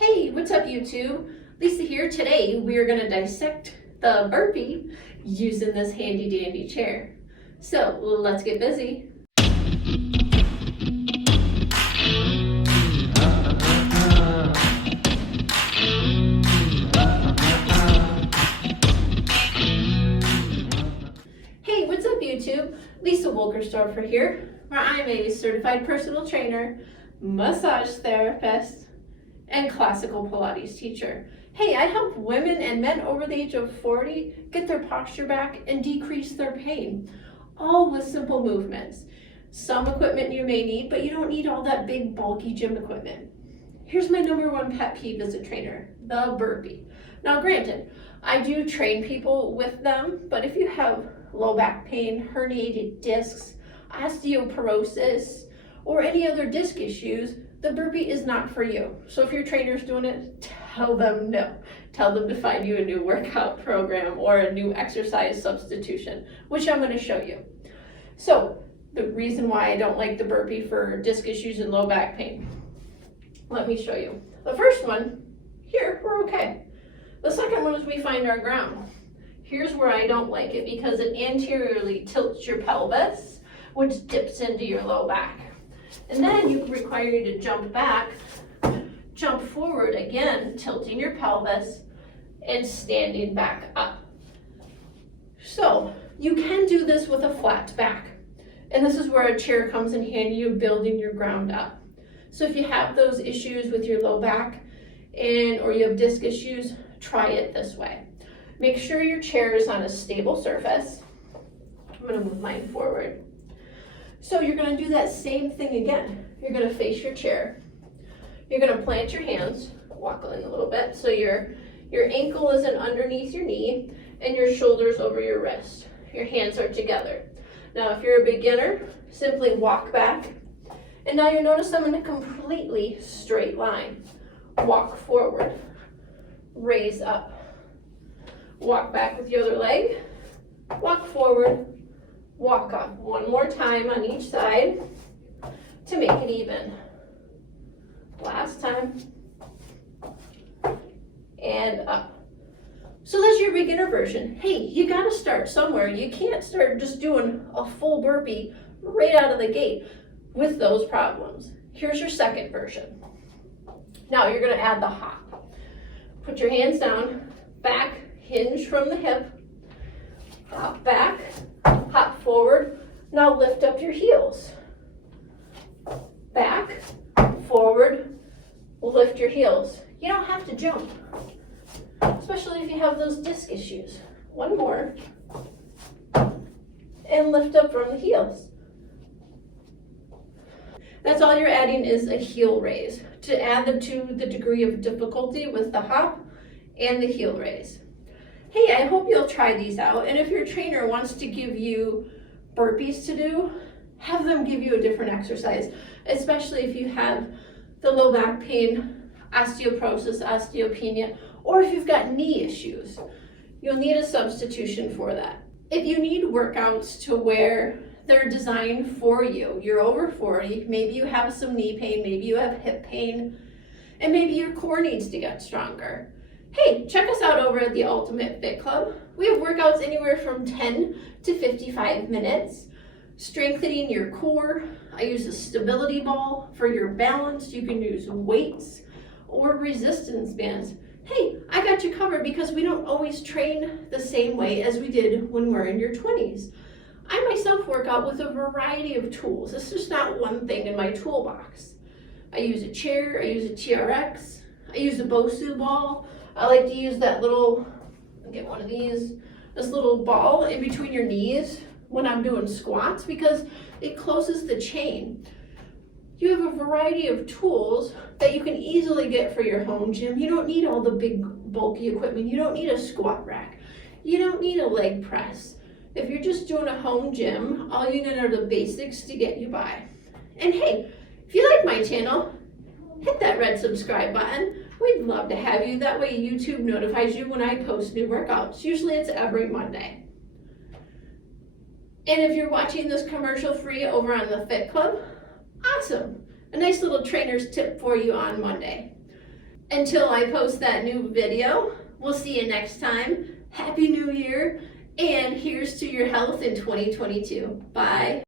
Hey, what's up YouTube? Lisa here. Today we are going to dissect the burpee using this handy dandy chair. So let's get busy. Hey, what's up YouTube? Lisa Wolkerstorfer here, where I'm a certified personal trainer, massage therapist, and classical Pilates teacher. Hey, I help women and men over the age of 40 get their posture back and decrease their pain, all with simple movements. Some equipment you may need, but you don't need all that big bulky gym equipment. Here's my number one pet peeve as a trainer, the burpee. Now granted, I do train people with them, but if you have low back pain, herniated discs, osteoporosis, or any other disc issues, the burpee is not for you. So if your trainer's doing it, tell them no. Tell them to find you a new workout program or a new exercise substitution, which I'm going to show you. So the reason why I don't like the burpee for disc issues and low back pain, let me show you. The first one, here, we're okay. The second one is we find our ground. Here's where I don't like it because it anteriorly tilts your pelvis, which dips into your low back. And then you require you to jump back, jump forward again, tilting your pelvis and standing back up. So you can do this with a flat back. And this is where a chair comes in handy, you building your ground up. So if you have those issues with your low back or you have disc issues, try it this way. Make sure your chair is on a stable surface. I'm going to move mine forward. So you're going to do that same thing again. You're going to face your chair. You're going to plant your hands, walk in a little bit, so your ankle isn't underneath your knee and your shoulders over your wrist. Your hands are together. Now if you're a beginner, simply walk back. And now you notice I'm in a completely straight line. Walk forward, raise up. Walk back with the other leg, walk forward, walk up. One more time on each side to make it even. Last time. And up. So that's your beginner version. Hey, you gotta start somewhere. You can't start just doing a full burpee right out of the gate with those problems. Here's your second version. Now you're gonna add the hop. Put your hands down, back, hinge from the hip, hop back, hop forward. Now lift up your heels. Back, forward, lift your heels. You don't have to jump, especially if you have those disc issues. One more, and lift up from the heels. That's all you're adding is a heel raise to add to the degree of difficulty with the hop and the heel raise. Hey, I hope you'll try these out, and if your trainer wants to give you burpees to do, have them give you a different exercise, especially if you have the low back pain, osteoporosis, osteopenia, or if you've got knee issues. You'll need a substitution for that. If you need workouts to where they're designed for you, you're over 40, maybe you have some knee pain, maybe you have hip pain, and maybe your core needs to get stronger. Hey, check us out over at the Ultimate Fit Club. We have workouts anywhere from 10 to 55 minutes, strengthening your core. I use a stability ball for your balance. You can use weights or resistance bands. Hey, I got you covered because we don't always train the same way as we did when we're in your 20s. I myself work out with a variety of tools. It's just not one thing in my toolbox. I use a chair, I use a TRX, I use a BOSU ball. I like to use that little, get one of these, this little ball in between your knees when I'm doing squats because it closes the chain. You have a variety of tools that you can easily get for your home gym. You don't need all the big bulky equipment. You don't need a squat rack. You don't need a leg press. If you're just doing a home gym, all you need are the basics to get you by. And hey, if you like my channel, hit that red subscribe button. We'd love to have you. That way YouTube notifies you when I post new workouts. Usually it's every Monday. And if you're watching this commercial free over on the Fit Club, awesome. A nice little trainer's tip for you on Monday. Until I post that new video, we'll see you next time. Happy New Year, and here's to your health in 2022. Bye.